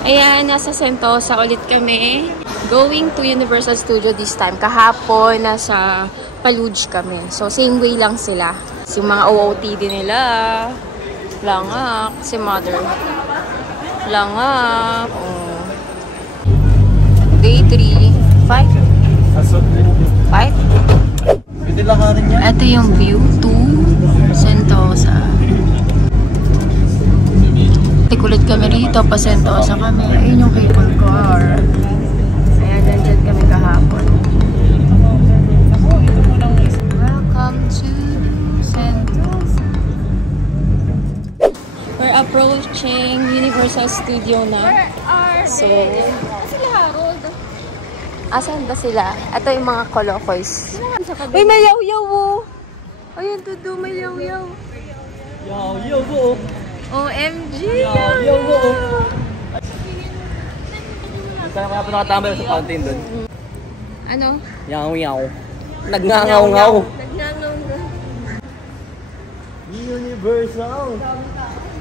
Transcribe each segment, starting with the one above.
Ayan, nasa Sentosa ulit kami. Going to Universal Studio this time. Kahapon, nasa Paluge kami. So, same way lang sila. Yung mga OOTD nila. Langak. Si Mother. Langak. Oh. Day 3. 5? 5? Ito yung view to Sentosa. Tikulit kami rito, pa Sentosa kami. Ayun yung cable car. Ayan, nandyan kami kahapon. Welcome to Sentosa. We're approaching Universal Studio na. So, asan ba sila? Ito yung mga kolokoys. Uy, may yaw-yaw oh! Ayun, Tudu, may yaw-yaw. Yaw-yaw oh! OMG! Yaw-yaw oh! Saan kaya pa nakatambay sa fountain doon? Ano? Yaw-yaw. Nagngangaw-ngaw. Nagngangaw-ngaw. Universal!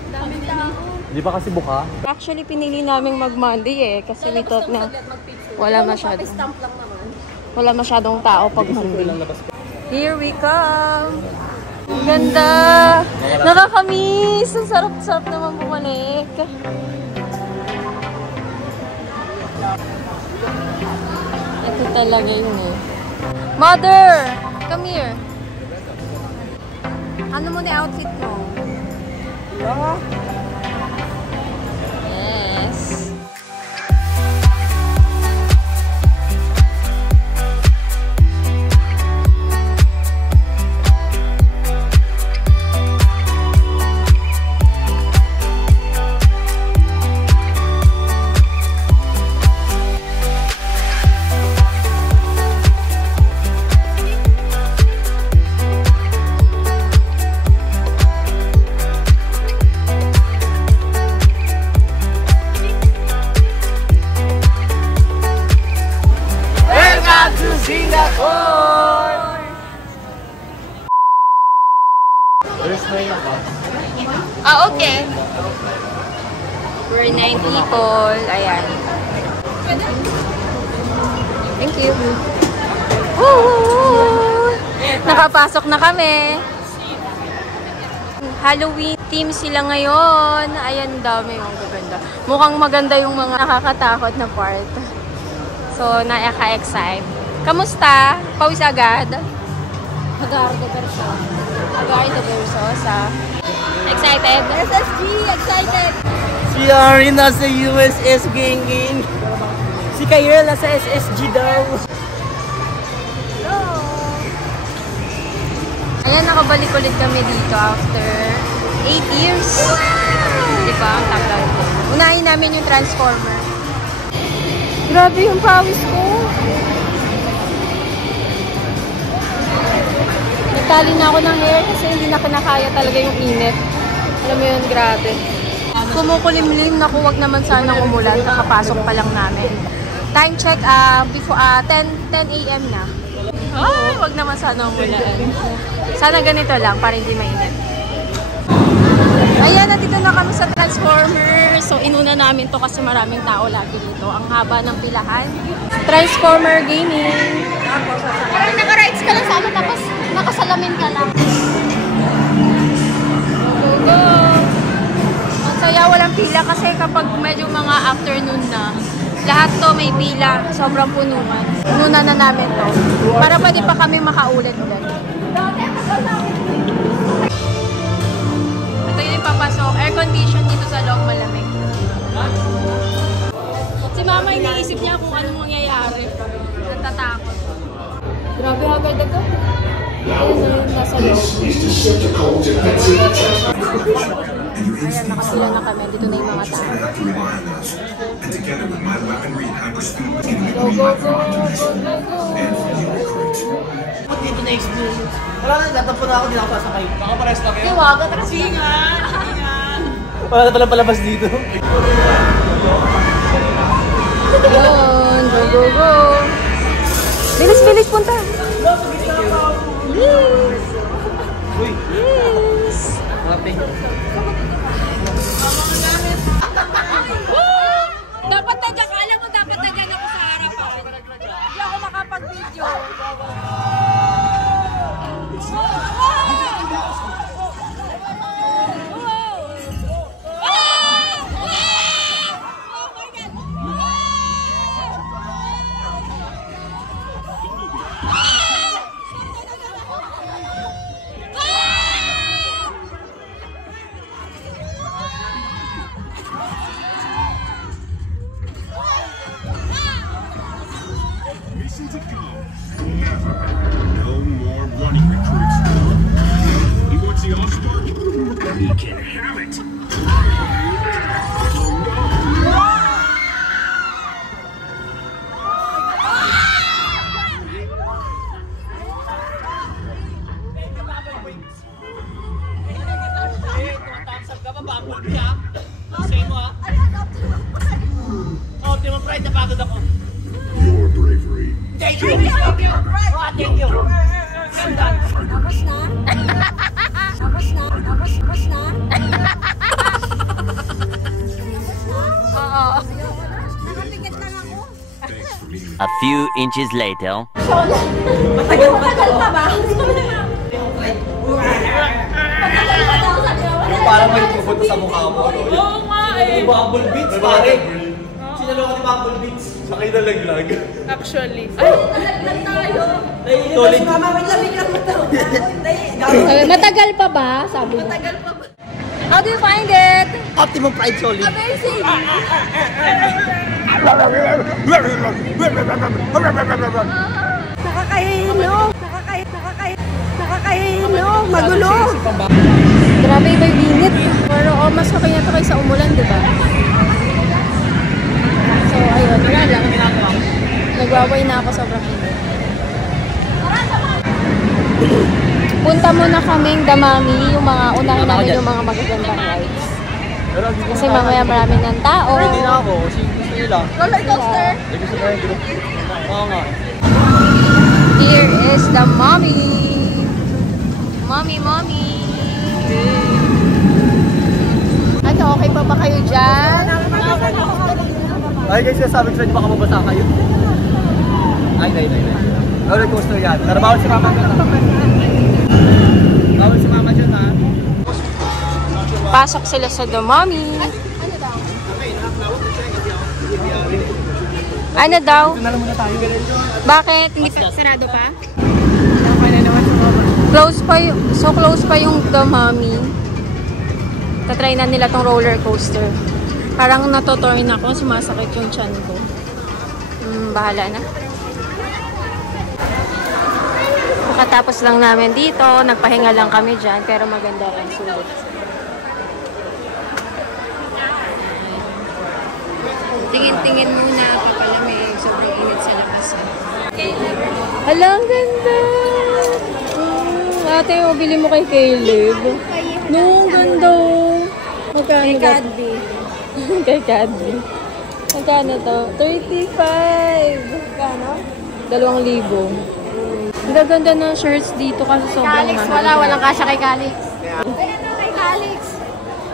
Dami tao. Di ba kasi buka? Actually, pinili namin mag-Monday eh. Kasi we thought na wala masyadong tao pag Monday. Here we come! Ang ganda! Nakakamiss! Ang sarap-sarap naman bumalik. Ito talaga yun eh. Mother! Come here! Ano mo na outfit mo? Yes! Ah, okay. We're 9 people. Ayan. Thank you. Woo! Nakapasok na kami. Halloween team sila ngayon. Ayan, dami yung gaganda. Mukhang maganda yung mga nakakatakot na part. So, naaka-excite. Kamusta? Pawis agad? Agar de Verso. Agar de Verso sa... Excited? SSG! Excited! Si Ari nasa USS Gengin. Si Kyle nasa SSG daw. Hello! Ayan, nakabalik ulit kami dito after 8 years. Diba? Ang tagal. Unahin namin yung Transformer. Grabe yung pawis ko. Nagtali na ako ng hair kasi hindi na kinakaya talaga yung init. Alam mo yun, grabe. Kumukulimlim na huwag naman sanang umulan. Kakapasok pa lang namin. Time check, before 10 a.m. na. Ay, huwag naman sana umulan. Sana ganito lang para hindi mainit. Ayan, nandito na kami sa Transformer. So, inuna namin to kasi maraming tao lagi dito. Ang haba ng pilahan. Transformer Gaming. Parang naka-rides ka lang sa ano, tapos nakasalamin ka lang. Go, go! Ang saya, walang pila kasi kapag medyo mga afternoon na, lahat to may pila. Sobrang punuan. Inuna na namin to. Para pwede pa kami makaulit ulit. Ito yung papasok. Air condition dito sa loob, malamig. Si mama iniisip niya kung anong mangyayari. Natatakot. Grabe agad ito. Ayun na yung nasa loob. Ayan, nakasila na kami. Dito na yung mga tao. Go, go, go, go, go, go. Dito na experience. Wala na, natapo na ako, hindi ako sasakay. Baka pares na kayo? Di, wag. Sige nga! Wala na pala palabas dito. Ayun, go, go, go. Bilis, bilis, punta. Yes. Yes. Pride na pagod ako. Your bravery. Thank you! Thank you! Oh, thank you! Ganda! Tapos na? Tapos na? Tapos na? Oo. Nakapikit lang ako. A few inches later. Matagal pa ba? Matagal pa daw sabi mo. Para may pupunta sa mukha mo. Oo nga eh. Bumble beats, pare. Sinaloko ni Bumble beats. Sakay na laglag. Actually. Nalaglag tayo. Solid. Mama, wait lang ito. Sabi, matagal pa ba? Sabi mo. Matagal pa ba? How do you find it? Optimum Pride Solid. Amazing! Nakakahino! Nakakahino! Magulo! Grabe iba yung init. Pero mas okay na ito kaysa umulan, di ba? So, ayun. Wala lang. Nagwaway na ako sobrang init. Punta muna kaming Damami, yung mga unahin namin yung mga magagandang rides. Kasi mamaya marami ng tao. Ready na ako. Kasi gusto nila. Roller coaster! Gusto nila yung group. Oo nga. Here is the mommy. Mommy. Ano, okay pa ba kayo dyan? Ay guys, sabi ko baka mabasa kayo. Ay. Roller coaster yan. Pero bawal si mama dyan. Bawal si mama dyan ha. Pasok sila sa Damami. Ano daw? Ito na lang muna tayo. Bakit? Hindi pa sarado pa? Close pa yung, so close pa yung Damami. Tatry na nila tong roller coaster. Parang natotorn ako, sumasakit yung tiyan ko. Bahala na. Pagkatapos lang namin dito, nagpahinga lang kami dyan, pero maganda ang sulit. Tingin-tingin muna, papalamig. Sobrang init sa labas. Hala, ang ganda! Ate, mabili mo kay Caleb. No, ang ganda. Magkano Kay ba? Cadby. Kay Cadby. Magkano to? 35! Gano? 2,000. Ang gaganda ng shirts dito kasi sobrang Calix, mahal. walang kasya kay Calix. Ay, ano kay Calix?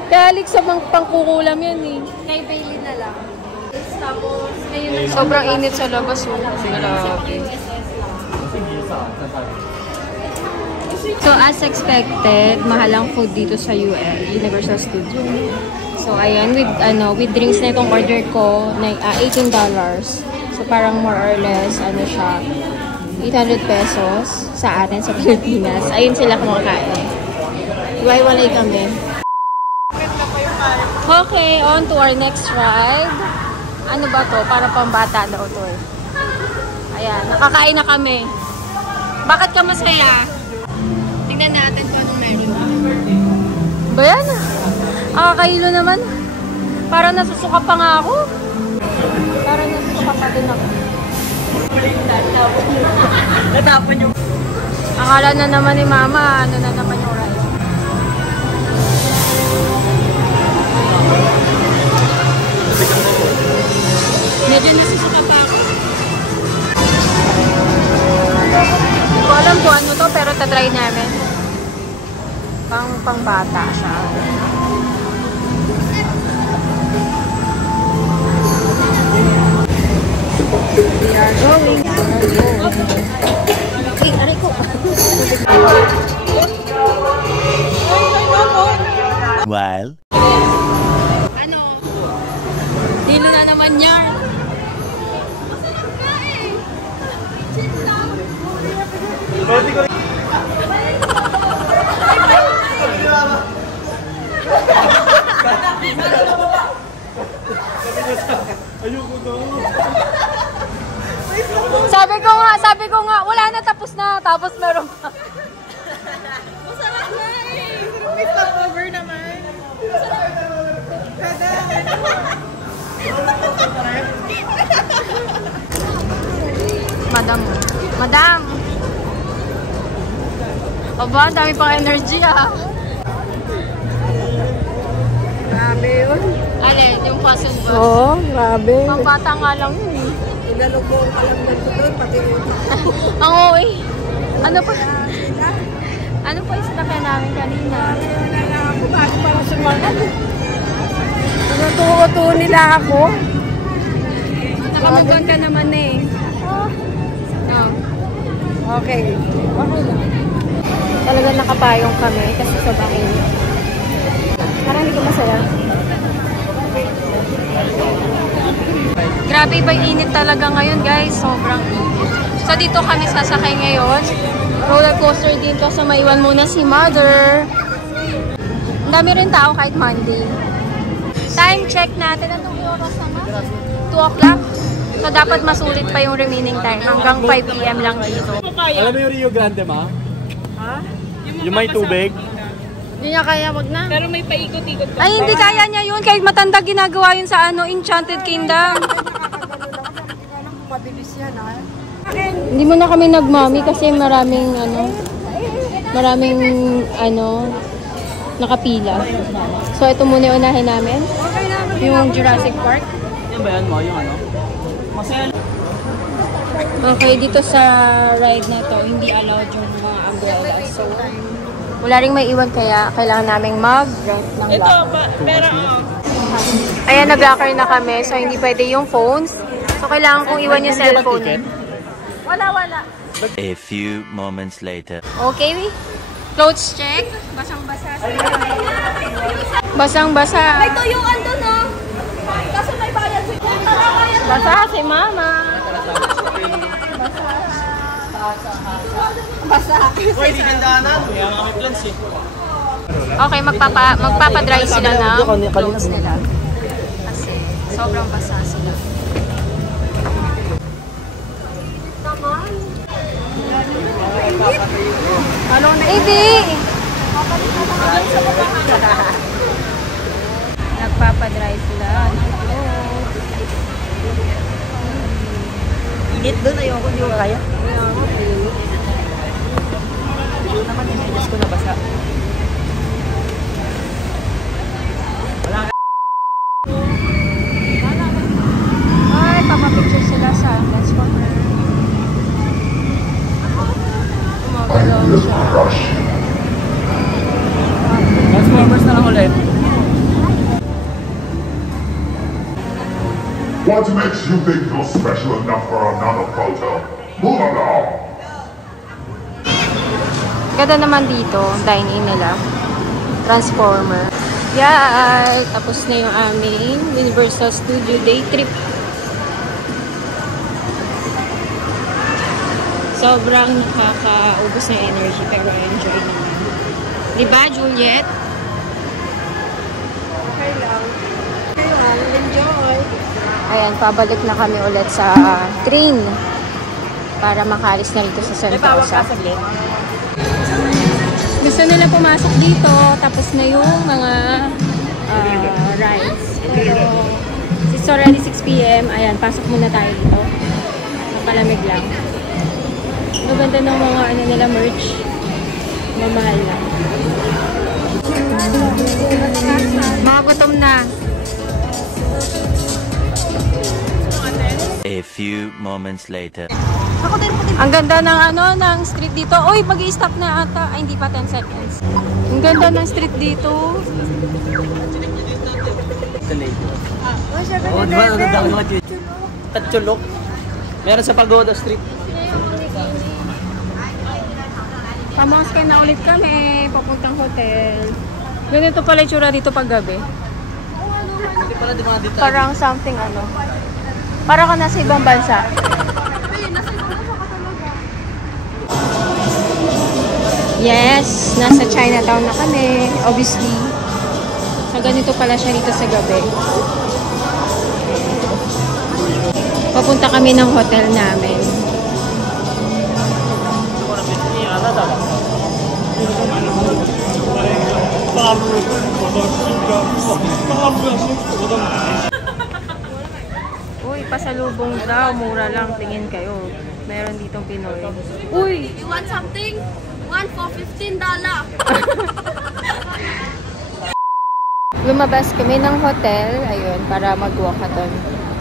Kay Alex, sa pangkukulam yan eh. Kay Bailey na lang. Tapos, ngayon Sobrang init sa labas. Oh. Grabe. So, as expected, mahal ang food dito sa Universal Studios. So, ayan, with drinks na itong order ko, na $18. So, parang more or less, siya, 800 pesos sa atin sa Pilipinas. Ayun sila kumakain. Iwaiwalay kami. Okay, on to our next ride. Ano ba to? Para pambata daw to eh. Ayan, nakakain na kami. Bakit ka masaya? Tingnan natin kung anong meron. Ba yan? Nakakailo naman. Parang nasusuka pa nga ako. Parang nasusuka pa din ako. Natapon yung... Akala na naman ni Mama, ano na naman yung ride. Medyo nasusuka pa ako. Hindi ko alam kung ano to, pero tatry namin. Pang bata siya. We are going. Uy, aray ko. While Ano? Dilo na naman yan. Sabi ko nga, wala na, tapos na. Tapos meron pa. Masarap na eh. May stopover naman. Madam. Aba, ang dami pang energy ah. Grabe yun. Alin, yung muscle ba? Oo, grabe. Pang bata nga lang yun eh. Inalugong ka lang nito doon, pati yung Ang OA. Ano pa? Ano pa yung sinakyan namin kanina? ako bago pa ako sumagal. Tinutuwa nila ako. Nakamagod ka naman eh. No. Okay. Okay lang. Talagang nakapayong kami kasi sobrang init. Parang hindi ko masaya. Grabe ba yung init talaga ngayon guys? Sobrang init. So dito kami sasakay ngayon. Roller coaster din kasi maiwan muna si Mother. Ang dami rin tao kahit Monday. Time check natin. Anong oras naman? 2 o'clock. So dapat masulit pa yung remaining time. Hanggang 5 PM lang dito. Alam mo yung Rio Grande, ma? Ha? Yung may tubig? Hindi niya kaya, wag na. Pero may paikot-ikot. Ay, hindi kaya niya yun. Kahit matanda ginagawa yun sa Enchanted Kingdom. Mabilis yan, ha? Hindi mo na kami nagmami kasi maraming nakapila. So, ito muna yung unahin namin. Yung Jurassic Park. Yan ba yan, ma? Yung ano? Masaya. Okay, dito sa ride na to, hindi allowed yung mga umbrella. So, wala rin may iwan kaya kailangan naming mag-rent ng Ito, locker. pero Ayan, nag-locker na kami. So, hindi pwede yung phones. So, kailangan kong iwan yung cellphone. Wala. A few moments later. Okay, clothes check. Basang-basa. Basang-basa. May tuyuan doon, no? Kasi may bayad si Basa si Mama. Uy, di gandanan. Kaya kami plans eh. Okay, magpapadry sila ng clothes nila. Kasi sobrang basa sila. Hindi! Nagpapadry sila ng clothes. Init doon, ayoko, hindi ko kaya. Ito naman, inilis ko na basa. Ay, papapicture sila sa Transformer. Gumagalaw siya. Transformers na lang ulit. What makes you think you're special enough for another photo? Move along! Ganda naman dito, dine-in nila. Transformer. Yay! Tapos na yung aming Universal Studio Day Trip. Sobrang nakakaubos na energy pero enjoy naman. Diba, Juliet? Okay lang. Enjoy. Ayan, pabalik na kami ulit sa train para makalis na rito sa Sentosa. Gusto nila pumasok dito, tapos na yung mga rides. Pero it's already 6 PM. Ayan, pasok muna tayo dito. Mapalamig lang. Maganda ng mga nila merch. Mamahal lang. Mga gutom na. A few moments later. Ang ganda ng ng street dito. Oy, mag-i-stop na ata. Ay, hindi pa 10 seconds. Ang ganda ng street dito. Oh, di ba? Ang ganda ng mga Tatchulok. Meron sa Pagoda Street. Pamaskay na ulit kami. Papuntang hotel. Ganito pala yung tsura dito pag gabi. Hindi pala di mga dito. Parang something Parang ka nasa ibang bansa. Yes, nasa Chinatown na kami, obviously. So, ganito pala siya dito sa gabi. Papunta kami ng hotel namin. Uy, pasalubong daw, mura lang, tingin kayo. Meron ditong Pinoy. Uy! You want something? One for $15. lumabas kami ng hotel, ayun, para mag-walkathon.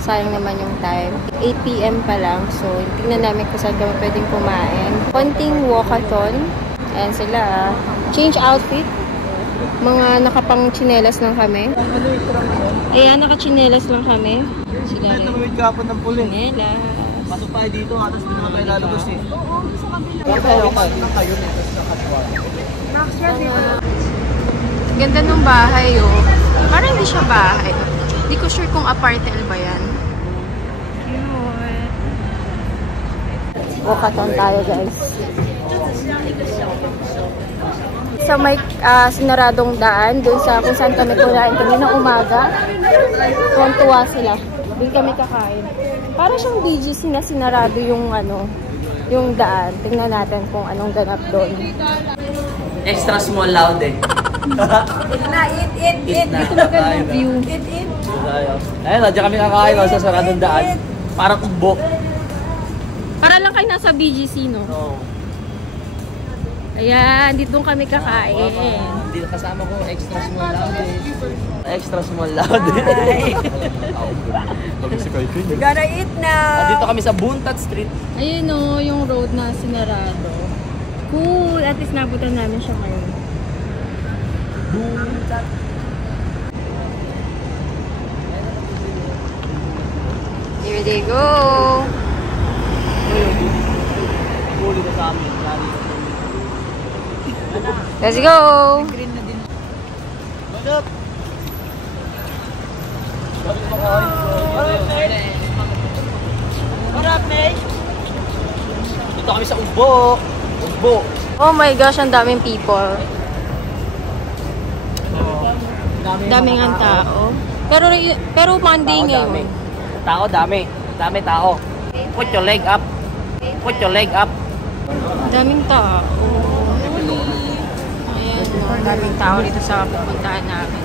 Sayang naman yung time. 8 PM pa lang, so tingnan namin kung saan kami pwedeng kumain. Konting walkathon. Ayan sila, change outfit. Mga nakapang chinelas lang kami. Ayan, naka-chinelas lang kami. Sila rin. Tumawid ka ng puli. Chinelas. Pasok tayo dito, atas hindi naman tayo lalabas eh. Kayo Ganda ng bahay, oh. Parang hindi siya bahay. Hindi ko sure kung apartel ba yan. Cute. Walkathon tayo, guys. Sa may sinaradong daan, dun sa kung saan kami kunain kami ng umaga. Tuwang-tuwa sila. Doon kami kakain. Parang siyang BGC na sinarado yung yung daan. Tingnan natin kung anong ganap doon. Extra small loud eh. Eat. Dito magandang view. Ayun, nandiyan kami kakain sa saradong daan. Parang ugbo. Para lang kayo nasa BGC, no? Oo. Ayan, dito kami kakain. Hindi kasama ko extra small loud eh. Extra small loud eh. You gotta eat now! Dito kami sa Buntat Street. Ayun, no, yung road na sinarado. Cool! At least nabutan namin siya ngayon. Buntat. Here they go! Huli na sa amin. Let's go! Dito kami sa Ugbo. Ugbo. Oh my gosh, ang daming people. Daming ang tao. Pero Monday ngayon. Tao dami. Dami tao. Put your leg up. Put your leg up. Daming tao. Ayan, no, daming tao dito sa pupuntahan namin.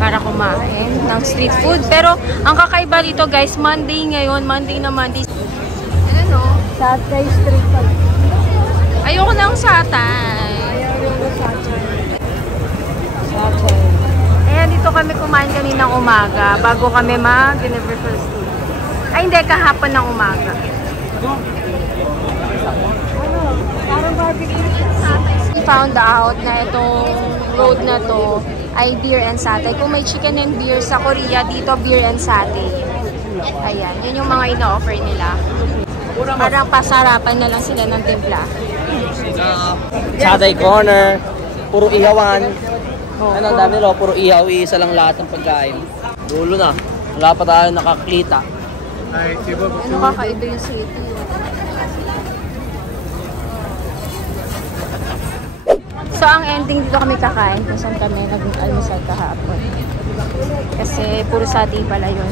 Para kumain ng street food. Pero ang kakaiba dito, guys, Monday ngayon. Monday na Monday. Ano, no? Satay street food. Ayoko ng satay. Satay. Ayan, dito kami kumain kaninang umaga bago kami mag-Universal Studios. Ay, hindi, kahapon ng umaga. Parang barbecue. We found out na itong road na to ay beer and satay. Kung may chicken and beer sa Korea, dito beer and satay. Ayan, yun yung mga ino-offer nila. Parang pasarapan na lang sila ng timpla. Satay corner. Puro ihawan. Ano, ang dami nila. Puro ihaw. Isa lang lahat ng pagkain. Dulo na. Wala pa tayo nakaklita. Ano kakaiba yung city? So, ang ending dito kami kakain kung saan kami nag-almusal kahapon. Kasi puro satay pala yun.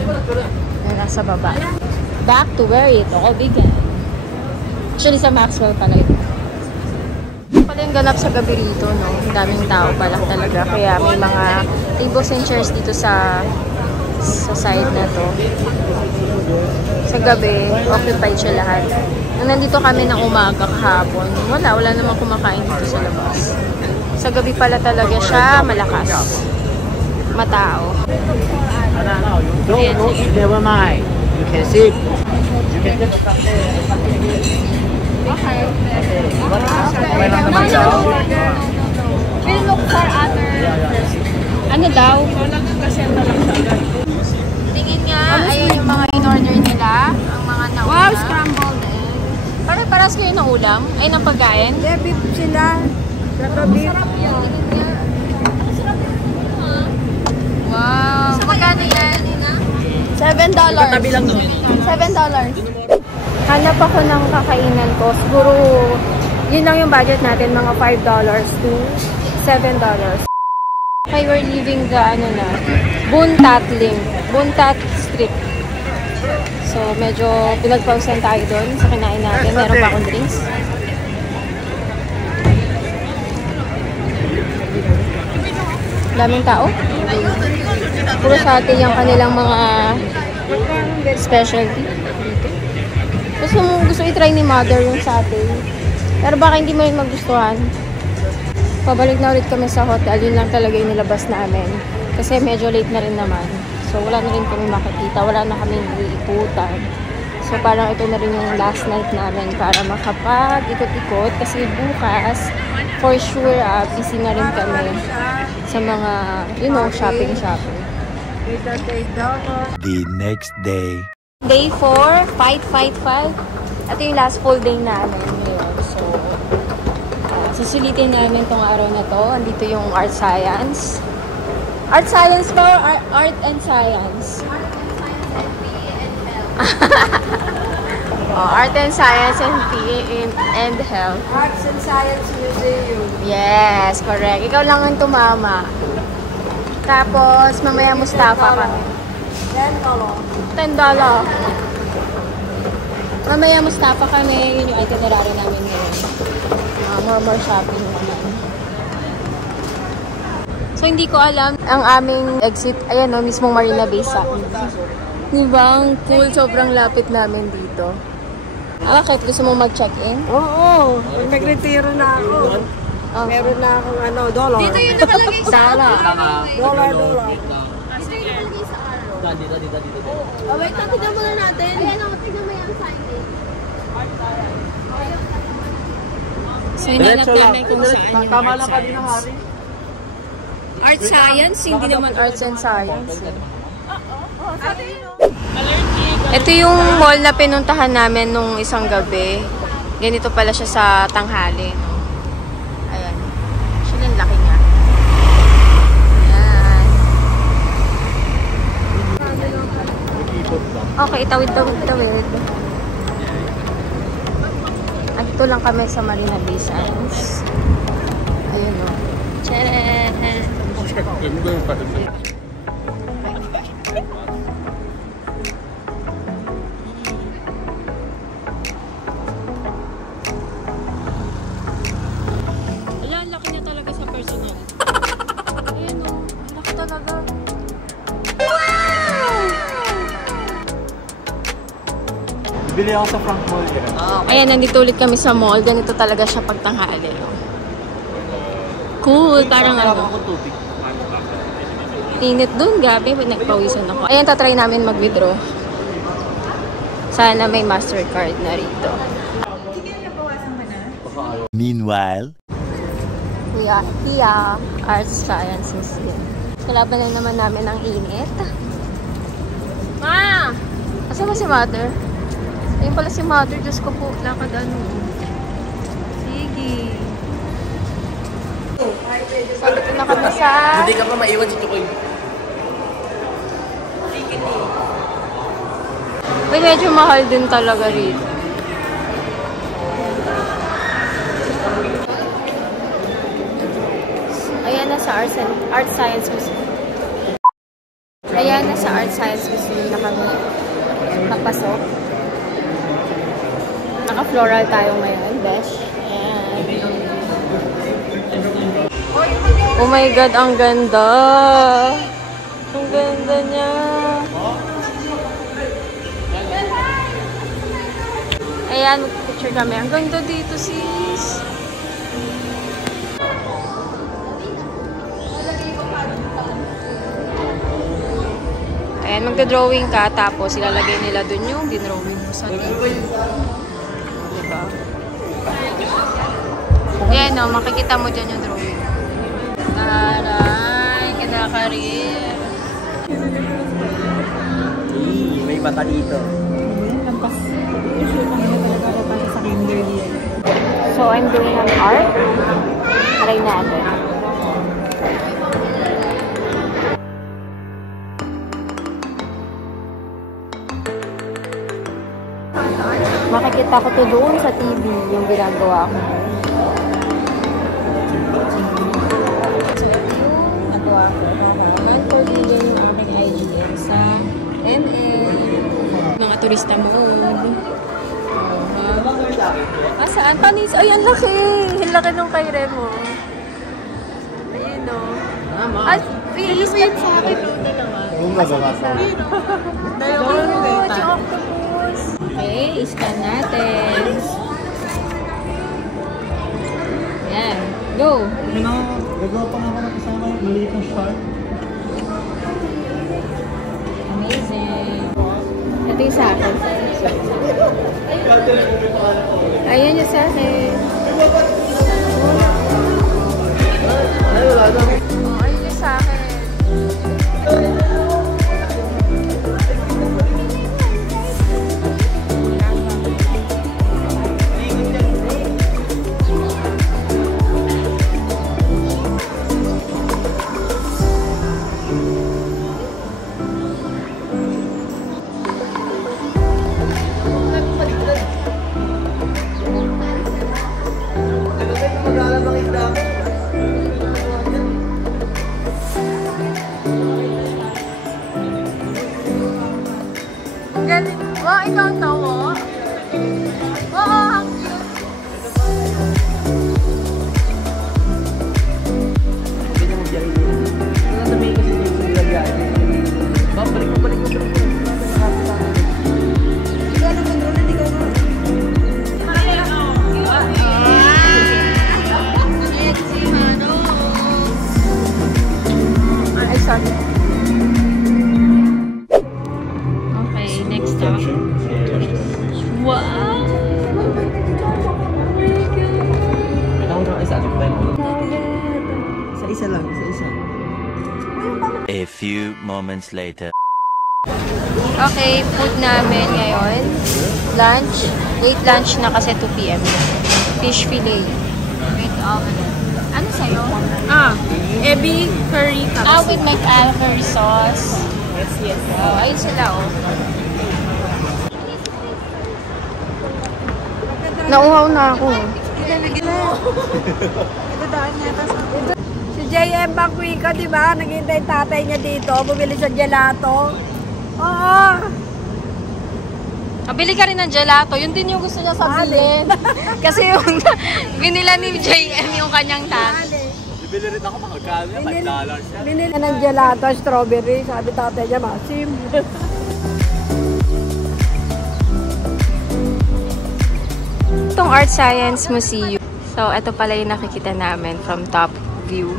Na nasa baba. Back to where it all began. Actually, sa Maxwell pala yun. Pala yung ganap sa gabi rito, no? Ang daming tao pala talaga. Kaya may mga tables and chairs dito sa side na to. Sa gabi, occupied siya lahat. Nung nandito kami ng umaga kahapon, wala namang kumakain dito sa labas. Sa gabi pala talaga siya malakas. Matao. Don't eat, never mind. You can sit. You can sit. Okay. No. We'll look for other. Ano daw? Tingin nga, ayun yung mga in-order nila. Ang mga naulam. Wow, scrambled egg. Pare-paras kayo ng ulam? Ay, ng pagkain? Hindi, beef sila. Beef. Wow. Magkano yan? $7. Tabi lang naman. $7. Hanap ako ng kakainan ko. Siguro, yun lang yung budget natin. Mga $5 to $7. Okay, we're leaving the, Buntat Street. So, medyo pinag-pausan tayo doon sa kinain natin. Meron pa akong drinks. Daming tao. Puro sa atin yung kanilang mga specialty dito. Gusto i-try ni Mother yung satay. Pero baka hindi mo yun magustuhan. Pabalik na ulit kami sa hotel. Yun lang talaga yung nilabas namin. Kasi medyo late na rin naman. So, wala na rin kami makikita. Wala na kami iikutan. So, parang ito na rin yung last night namin para makapag-ikot-ikot. Kasi bukas, for sure, busy na rin kami sa mga, you know, shopping. The next day. Day 4, fight. Ito yung last full day namin ngayon. So, susulitin namin tong araw na to. Andito yung art science. Art science ba or art and science? Art and science and PE and health. Arts and Science Museum. Yes, correct. Ikaw lang ang tumama. Tapos, mamaya Mustafa kami. $10. Mamaya Mustafa kami. Yun yung itinerary namin ngayon. More shopping naman. So, hindi ko alam ang aming exit. Ayan o, mismong Marina Bay sa akin. Diba? Ang cool. Sobrang lapit namin dito. Bakit? Gusto mong mag-check-in? Oo. Nag-retiro na ako. Oh. Meron na akong dollar. Dito yung nakalagay sa Dollar. Dollar. Dito yung nakalagay sa araw. Dito. Oh, wait, tignan muna natin. Ayan o, tignan mo yung signage. So, hinanap namin kung saan yung Tama art lang kanina, science. Hari. Art science? Hindi naman arts and science. Ito yung mall na pinuntahan namin nung isang gabi. Ganito pala siya sa tanghali. No? Ayan. Actually, ang laki niya. Ayan. Okay, tawid. Ito lang kami sa Marina Bay Sands. Ayun o. Tcharan! Ayan, laki niya talaga sa personal. Ayun o. Laki talaga. Bili ako sa Frank Mall. Ayan, nandito ulit kami sa mall. Ganito talaga siya pagtanghali. Cool, parang ano. Init dun, gabi. Nagpawisan ako. Ayan, tatry namin mag-withdraw. Sana may MasterCard na rito. Meanwhile, Hiya, Arts Science Museum. Kalaban na naman namin ang init. Ma! Asa ba si Mother? Ayun pala si Mother. Diyos ko po, lakad ano. Sige. So, dito na kami sa... Hindi ka pa maiwan si Chukoy. Uy, medyo mahal din talaga rito. Ayan na sa Art Science Museum. Ayan na sa Art Science Museum na kami napasok. Naka-floral tayo ngayon, besh. Ayan. Oh my God, ang ganda! Ang ganda niya! Ayan, mag-picture kami. Ang ganda dito, sis! Ayan, magda-drawing ka, tapos ilalagay nila dun yung dinrawing mo sa TV. Diba? Ayan, no, makikita mo dyan yung drawing. Aray, kinakarir. May mata dito. So, I'm doing an art. Try natin. Makikita ko to doon sa TV, yung ginagawa ko. So, ito yung nagawa ko. Man for Lilian yung aming IGN sa MA. Mga turista mode. Saan? Panis? Ay, ang laki! Ang laki nung kay Remo. Ayun o. At, please, wait sa akin. Dalawa. Octopus. Okay, scan natin. Yan. Go! Gagawa pa nga ako ng isang maliit na shark. Amazing! Ito yung sa akin. Ayan yung sa akin. Ay, wala na. Oh, ayun yung sa akin. Galing. Wow, ikaw ang tawa. Oo, ang cute. Hindi mo dyan. Ano na may kasi yung nilagyan? Balik mo. Ay, sorry. Okay, next up. Wow! Ako na isa. Isa lang. A few moments later. Okay, food namin ngayon. Lunch. Late lunch na kasi 2 p.m. Fish fillet. With omelette. Ano sa'yo? Ebi curry With McAl curry sauce. Yes. Oh, ayun sila, oh. Nauhaw na ako. Si J.M. Banquico, di ba? Naghintay tatay niya dito. Bumili sa gelato. Oo. Bili ka rin ng gelato. Yun din yung gusto niya sabihin. Kasi yung binila ni JM yung kanyang tax. Bibili rin ako magkano yan. $5 yan. Binili ng gelato, strawberry. Sabi tatay niya, masim. Itong Art Science Museum. So, ito pala yung nakikita namin from top view.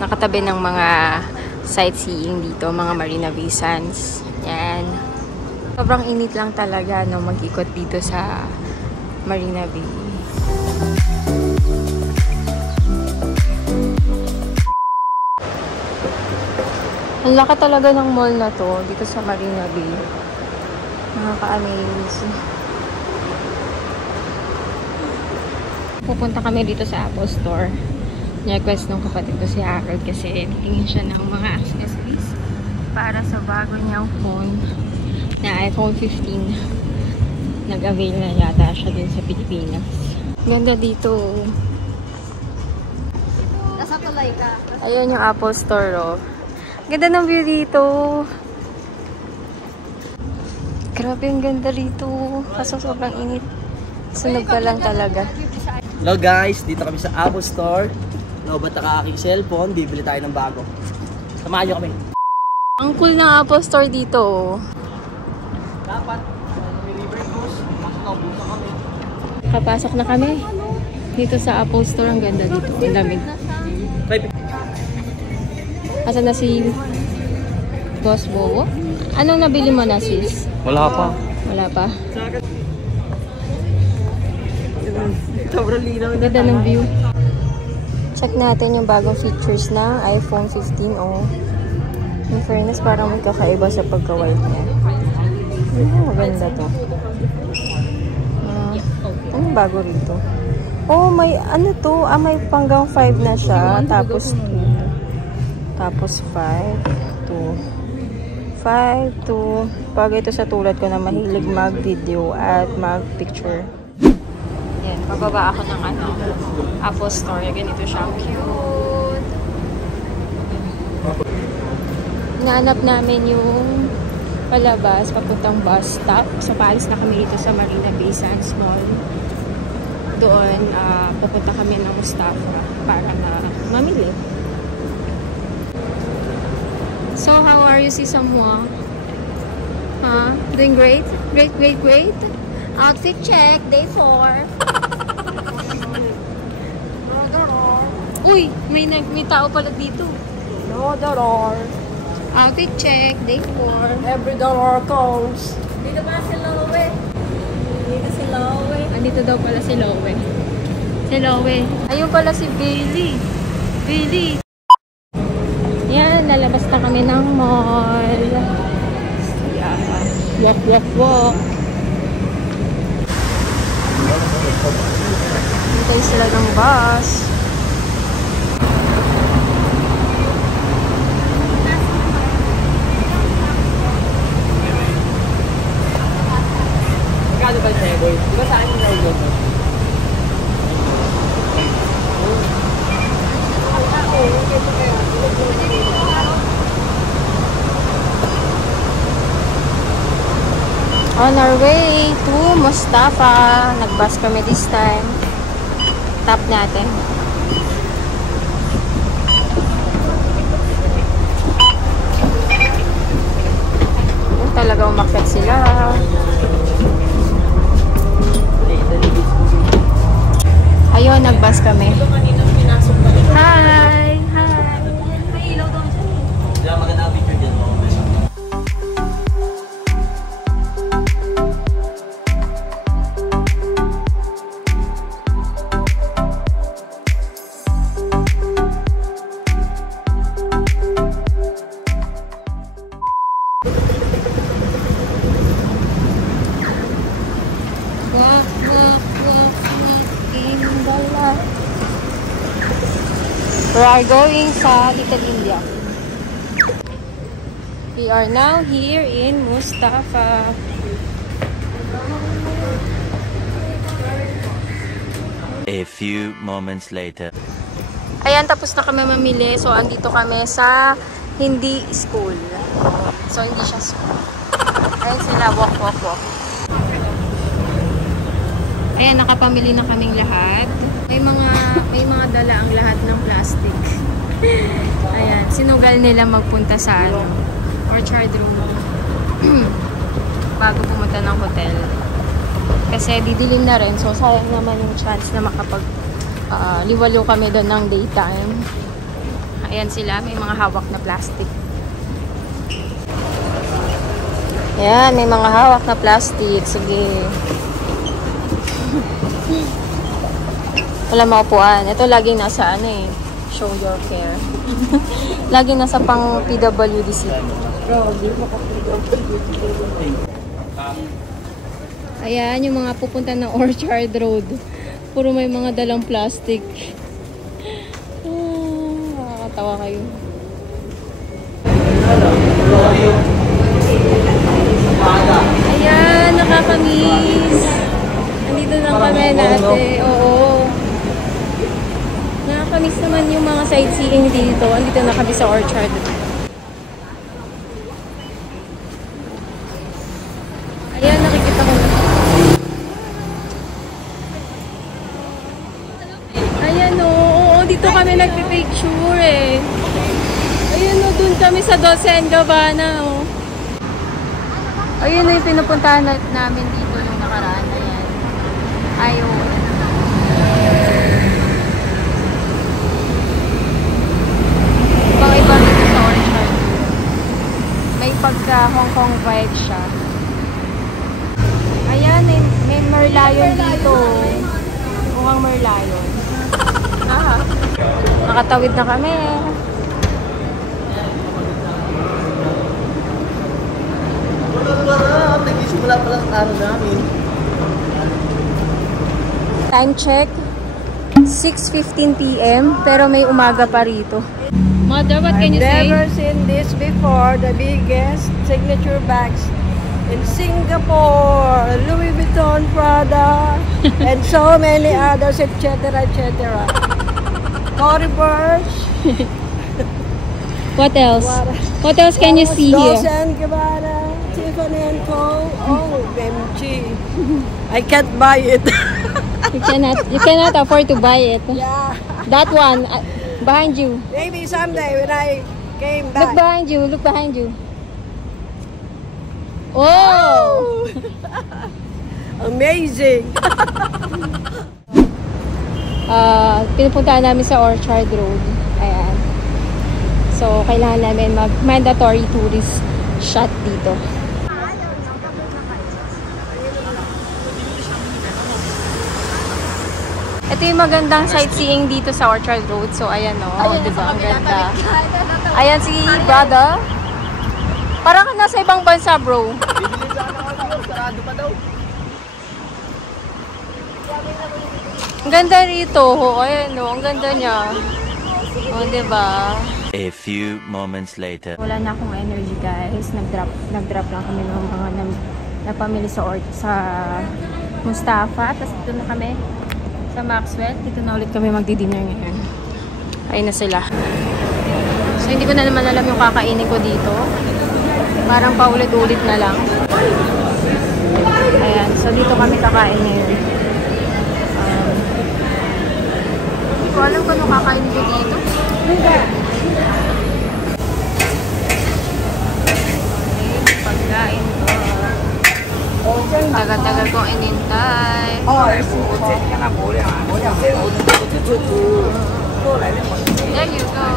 Nakatabi ng mga sightseeing dito, mga Marina Bay Sands. Yan. Sobrang init lang talaga no, mag-ikot dito sa Marina Bay. Ang laki talaga ng mall na to dito sa Marina Bay. Nakaka-amaze. Pupunta kami dito sa Apple Store. Request ng kapatid ko si Harold kasi tingin siya ng mga accessories para sa bago niyang phone na iPhone 15. Nag-avail na yata siya din sa Pilipinas. Ganda dito. Nasa tulay ka. Ayan yung Apple Store, oh. Ganda ng view dito. Grabe, ang ganda rito. Kaso sobrang init. Sunog pa lang talaga. Hello guys, dito kami sa Apple Store. Naubat na aking cellphone, bibili tayo ng bago. Samahan nyo kami. Ang cool ng Apple Store dito, oh. Dapat, delivery goods, buka kami. Kapasok na kami. Dito sa Apple Store, ang ganda dito. Ang lamig. Asan na si Boss Bowo? Anong nabili mo na, sis? Wala pa. Wala pa. Sobrang linaw. Ganda ng view. Check natin yung bagong features ng iPhone 15. Oh. In fairness, parang magkakaiba sa pagka-white niya. Maganda to. Anong bago rito? Oh, may ano to? May panggang 5 na siya. Tapos 2. Tapos 5. 2. Pag ito sa tulad ko na mahilig mag-video at mag-picture. Yan, pababa ako ng Apple Store. Ganito siya. Cute! Nahanap namin yung palabas, papuntang bus stop. So, paalis na kami dito sa Marina Bay Sands Mall. Doon, pupunta kami ng Mustafa para na mamili. So, how are you, si Samoa? Huh? Doing great? Great. Outfit check, day 4. Uy, may tao pala dito. No dollar. Outfit check, day 4. Every dollar counts. Dito ba si Lowe? Dito si Lowe. Andito daw pala si Lowe. Si Lowe. Ayun pala si Bailey. Bailey. Yan, lalabas na kami ng mall. Yeah. Walk. Hintay sila ng bus. Magkano ba siya, boy? Di ba sa akin yung nalilog? On our way to Mustafa. Nag-bus kami this time. Tap natin. Yung talaga umakyat sila. Ayun, nag-bus kami. Hi! Hi! May ilaw doon siya. Hindi lang maganda ang picture dyan mo. Walk in the light. We are going sa Little India. We are now here in Mustafa. A few moments later. Ayan, tapos na kami mamili. So, andito kami sa Hindi School. So, hindi siya school. Ayan sila, walk. Ayan, nakapamili na kaming lahat. May mga dala ang lahat ng plastic. Ayan, sinugal nila magpunta sa Orchard Road bago pumunta ng hotel. Kasi didilim na rin. So, sayang naman yung chance na liwalo kami doon ng daytime. Ayan sila, may mga hawak na plastic. Ayan, may mga hawak na plastic. Sige. Wala maupuan. Ito laging nasa show your care. Laging nasa pang PWDC. Ayan, yung mga pupunta ng Orchard Road. Puro may mga dalang plastic. Nakakatawa kayo. Ayan, nakakamiss. Nandito lang kami dati. Oo. Nakakamiss naman yung mga sightseeing dito. Andito na kami sa Orchard. Ayan, nakikita ko na. Ayan o. Oo, dito kami nagpipicture eh. Ayan o, dun kami sa Dolce & Gabbana o. Ayun na yung pinupuntahan namin dito yung nakaraan. Ayan. Ayun. Ibang-iba dito sa Orchard. May pagka-Hong Kong vibe siya. Ayan, may merlion dito. Mukhang merlion. Nakatawid na kami. Nag-isimula pala sa araw namin. Time check, 6:15 PM, pero may umaga pa rito. Mother, what can you say? I've never seen this before. The biggest signature bags in Singapore. Louis Vuitton, Prada, and so many others, etc. Tory Burch. What else? What else can you see here? Dolce & Gabbana, Tiffany & Co. Oh, MG. I can't buy it. You cannot afford to buy it. Yeah. That one, behind you. Maybe someday when I came Look back. behind you. Look behind you. Oh! Amazing. Pinupuntahan namin sa Orchard Road. Ayan. So, kailangan namin mag-mandatory tourist shot dito. Ito yung magandang sightseeing dito sa Orchard Road. So, ayan o. Oh, diba? Ang ganda. Ayan si brother. Parang nasa ibang bansa, bro. Sarado pa daw. Ang ganda rito. Oh, ayan o. Ang ganda niya. O, oh, diba? A few moments later. Wala na akong energy, guys. Nag-drop lang kami ng mga napamili sa Mustafa. Tapos dito na kami sa Maxwell. Dito na ulit kami magdi-dinner ngayon. Ayun na sila. So, hindi ko na naman alam yung kakainin ko dito. Parang paulit-ulit na lang. Ayan. So, dito kami kakain ngayon. Hindi ko alam kung ano kakainin ko dito. Pagkain ko. Tagal-tagal kong inintay. There you go.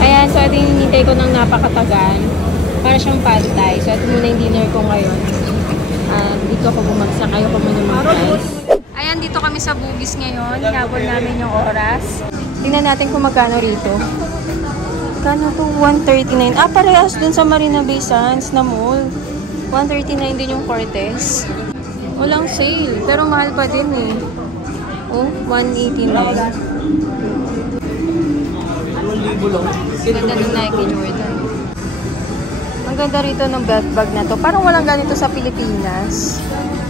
Ayan, so ito yung hinintay ko ng napakatagal. Para siyang pad thai. So ito muna yung dinner ko ngayon. Dito ako bumagsak. Ayoko muna mag-rice. Ayan, dito kami sa Bugis ngayon. Hinabol namin yung oras. Tingnan natin kung magkano rito. Magkano to? 139. Parehas dun sa Marina Bay Sands na mall. 139 din yung Cortez. Walang sale. Pero mahal pa din eh. Oh, 189. Ganda ng Nike Jordan. Ang ganda rito ng belt bag na to. Parang walang ganito sa Pilipinas.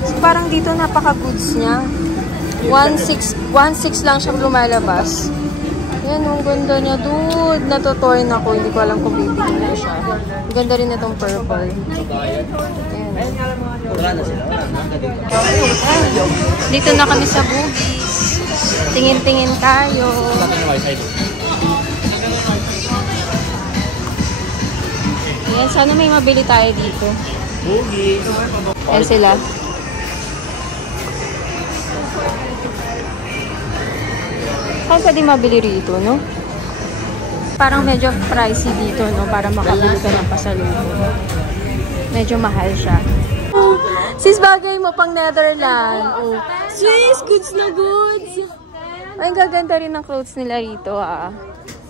So, parang dito napaka-goods niya. 1.6 lang siya lumalabas. Yan, ang ganda niya, dude. Natutoy na ako. Hindi ko alam kung bibigyan na siya. Ang ganda rin itong purple. Ayan. Dito na kami sa Bugis. Tingin-tingin tayo. Ayan, sana may mabili tayo dito. Bugis. Ayan sila. Saan pwede mabili rito, no? Parang medyo pricey dito, no? Para makabili ka ng pasalubong. Medyo mahal siya. Oh, sis, bagay mo pang Netherlands. Oh. Sis, goods na goods. Ay, gaganda rin ng clothes nila rito, ah.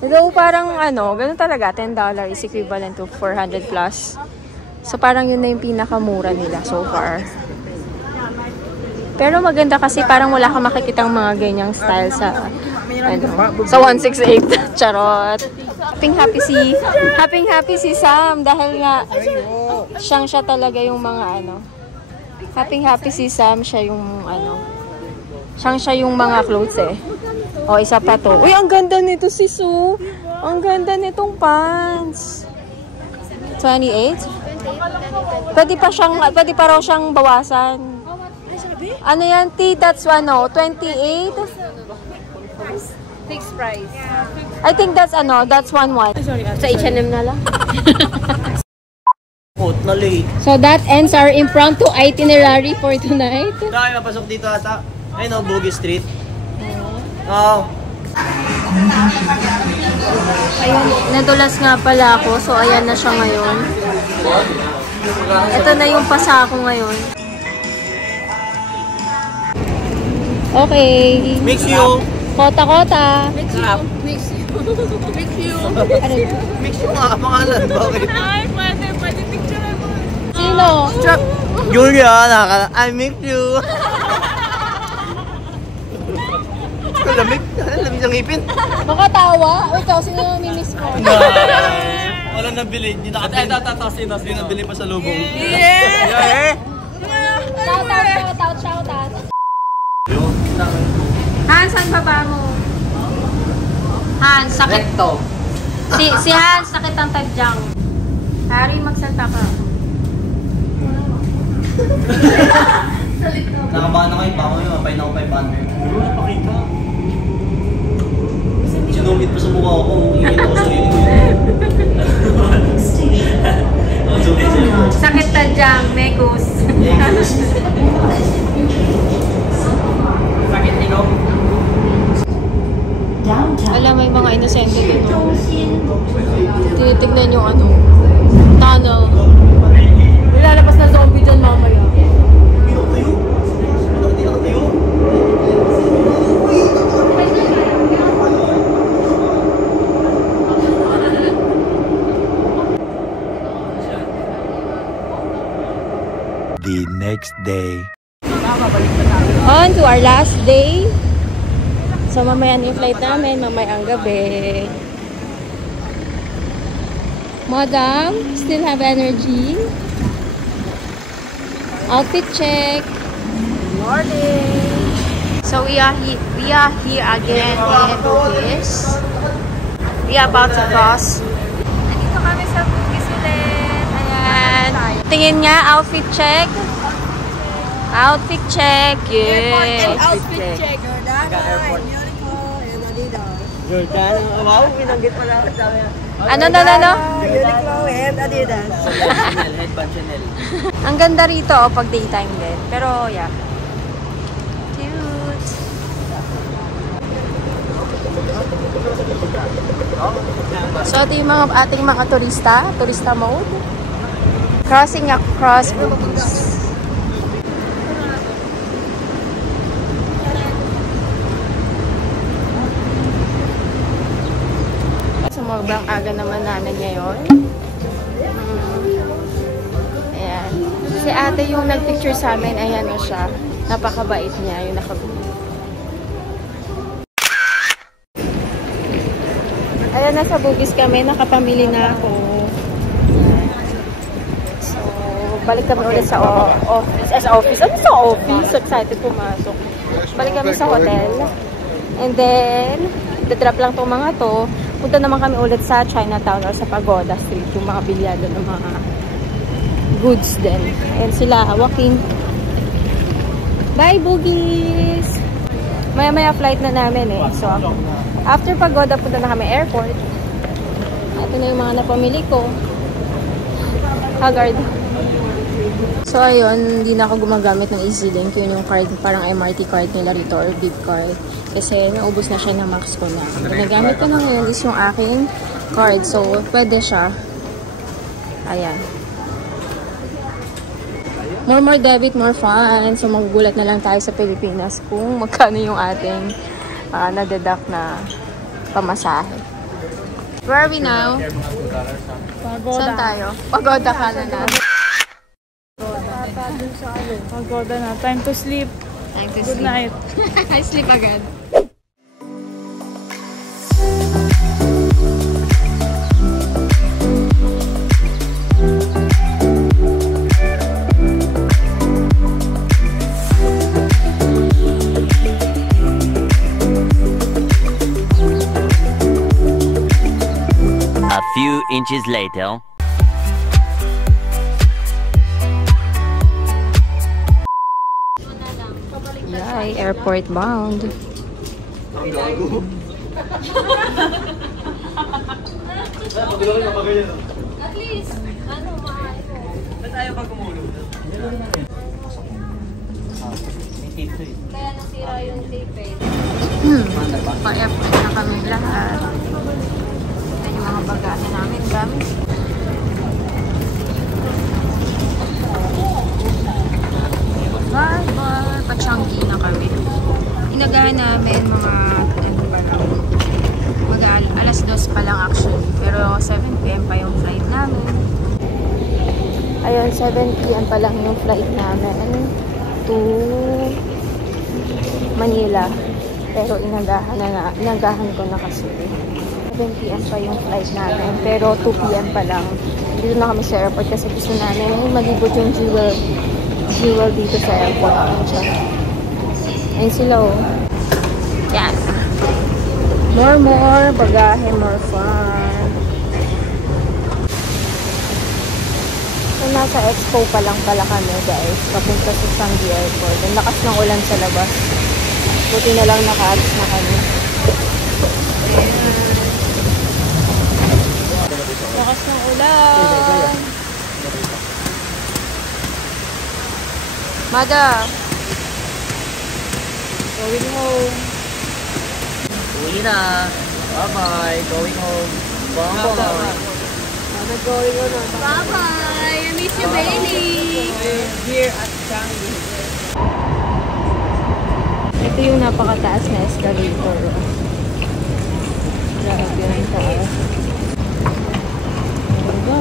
Ito parang, ano, ganun talaga. $10 is equivalent to 400 plus. So, parang yun na yung pinakamura nila so far. Pero maganda kasi parang wala kang makikitang mga ganyang style sa sa 168. Charot. Happy si Sam dahil nga siya talaga yung mga ano. Happy si Sam, siya yung ano. Siya yung mga clothes eh. O, isa pa to. Uy, ang ganda nito si Sue. Ang ganda nitong pants. 28? Pwede pa raw siyang bawasan. Ano yan, T? That's 28? Fixed price. I think that's that's 1.1. Sa H&M na lang. Na late. So that ends our impromptu itinerary for tonight. Dahil mapasok dito ata. Ayun o, Bugis Street. Oo. Ayun, nadulas nga pala ako. So ayan na siya ngayon. Ito na yung pasa ko ngayon. Okay. Mix you. Kota-kota. Mix you nga, pangalan. Bakit? Ay, pwede picture mo. Sino? Julia, I mix you. Lamig ng ngipin. Makatawa? O ikaw, sino yung mimiss mo? Wala nabili. Hindi nabili pa sa lubong. Yeah! Shout out. Hans, saan baba mo? Hans, sakit to. Si Hans, sakit ang tadyang. Harry, magsalta ka. Nakabahan na kayo, baka yung mapay na ako 500. Ano napakita? Sinumit pa sa mukha ko, ingin ako sa iyo. Sakit tadyang, Mekos. Sakit nino? Alam, may mga inosente din. No? Tinitignan yung ano, tunnel. Nilalabas na zombie dyan mamaya. The next day. On to our last day. So, mamaya na yung flight namin. Mamaya ang gabi. Madam, still have energy? Outfit check. Morning! So, we are here again in Bugis. We are about to cross. Nandito kami sa Bugis ulit. Ayan. Tingin nga, outfit check. Outfit check. Yeah. Outfit check. Jordana, Uniqlo, and Adidas. Jordan, wow, binanggit mo lang sa amin. Ano? Uniqlo and Adidas. Chanel, headband Chanel. Ang ganda rito pag daytime din. Pero, yeah. Cute. So, ito yung mga ating mga turista mode. Crossing across Bugis. Sobrang aga naman namin ngayon. Ayan. Si ate yung nagpicture sa amin, ayan o siya. Napakabait niya, yung nakabili. Ayan, nasa Bugis kami, nakapamili na ako. So, balik kami ulit sa office. Ano sa office? So excited pumasok. Balik kami sa hotel. And then, drop lang itong mga to. Punta naman kami ulit sa Chinatown or sa Pagoda Street, yung mga bilyado ng mga goods din. Ayan sila, walking. Bye, Bugis! Maya-maya flight na namin eh. So, after Pagoda, punta na kami airport. Ito na yung mga napamili ko. Haggard. So, ayun, hindi na ako gumagamit ng EasyLink. Yun yung card, parang MRT card nila rito or big card. Kasi naubos na siya na max ko na. Ginagamit ko na ngayon is yung aking card. So, pwede siya. Ayan. More debit, more fun. So, magugulat na lang tayo sa Pilipinas kung magkano yung ating na-deduct na pamasahe. Where are we now? Pagoda. Saan tayo? Pagoda ka na na. Pagoda na. Time to sleep. Time to Good sleep. night. I sleep agad. A few inches later. Yay, airport bound. At least, ano, maayo. Ba't ayaw pag kumulog? May tape to eh. Kaya nasira yung tape eh. Pa-airport na kami lahat. Ito yung mga bagahe namin. Dami. Bye-bye. Pa-chunky na kami. Inagahan namin mga alas 2 pa lang actually. Pero 7 PM pa yung flight namin. Ayun, 7 PM pa lang yung flight namin to Manila. Pero inagahan ko na kasi 7 PM pa yung flight namin. Pero 2 PM pa lang. Dito na kami sa airport kasi gusto namin malibot yung jewel dito sa airport. Ayun sila oh. Yan. More bagahe, more fun. So, nasa Expo pa lang pala kami guys. Papunta sa Changi Airport. Ang lakas ng ulan sa labas. Buti na lang naka-alis na kami. Lakas ng ulan. Mada. Going home. Uwi na. Bye-bye. Going home. Bye-bye. Nag-going on na. Bye-bye! I miss you, Bailey! Here at Changi. Ito yung napakataas na escalator. Grabe ang taas. Diba?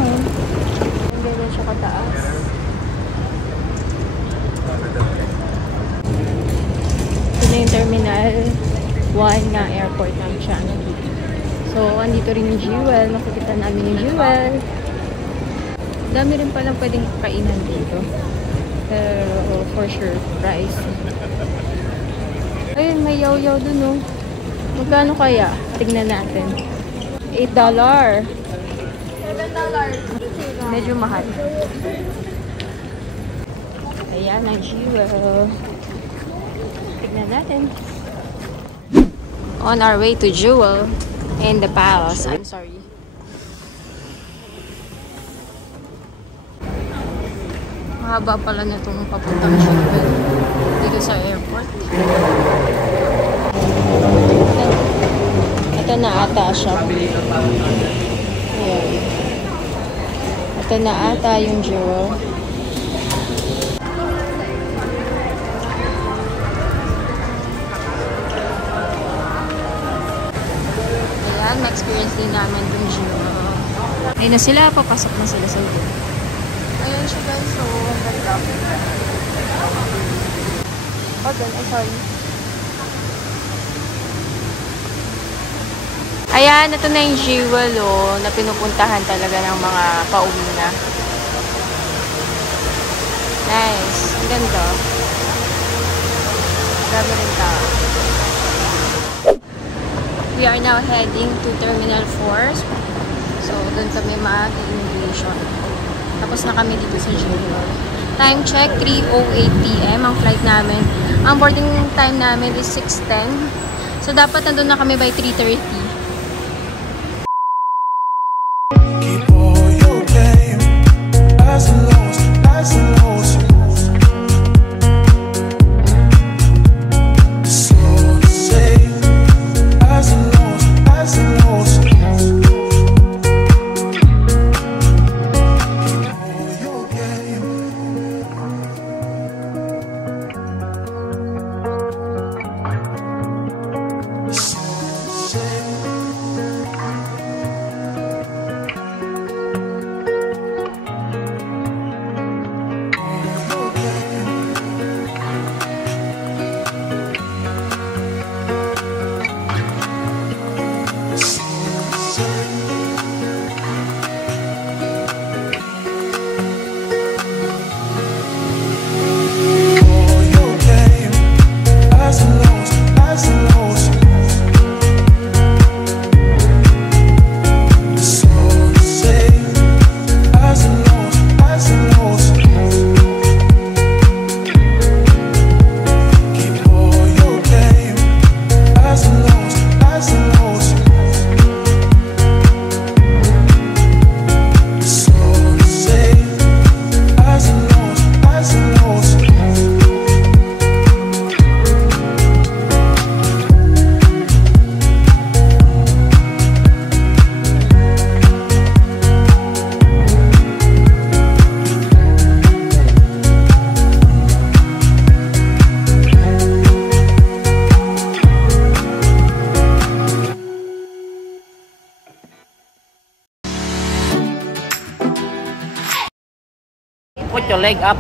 Ang ganda siya kataas. Ito na yung Terminal 1 na airport ng Changi. So, andito rin yung Jewel. Makikita namin yung Jewel. Dami rin palang pwedeng kainan dito. Pero, for sure, price. Ayun, may yaw-yaw dun, oh. Magkano kaya? Tignan natin. $8. $7. Medyo mahal. Ayan, ang Jewel. Tignan natin. On our way to Jewel in the palace. I'm sorry. Mahaba pala na itong papuntang Jewel dito sa airport. Ito na ata siya. Ayan. Ito na ata yung Jewel. Ayan, na-experience din namin yung Jewel. Ayun na sila, papasok na sila sa loob. Ayan siya guys, so ang ganda. Oh, dun, ay sorry. Ayan, ito na yung Jewel, oh, na pinupuntahan talaga ng mga pauwi na. Nice. Ang ganda. Grabe rin tao. We are now heading to Terminal 4. So, doon kami mag-immigration. Tapos na kami dito sa Jewel. Time check, 3:08 PM ang flight namin. Ang boarding time namin is 6:10. So, dapat nandun na kami by 3:30. Keep all your game, highs and lows, highs and lows. So say, highs and lows, highs and lows. Keep all your game. So say. Put your leg up.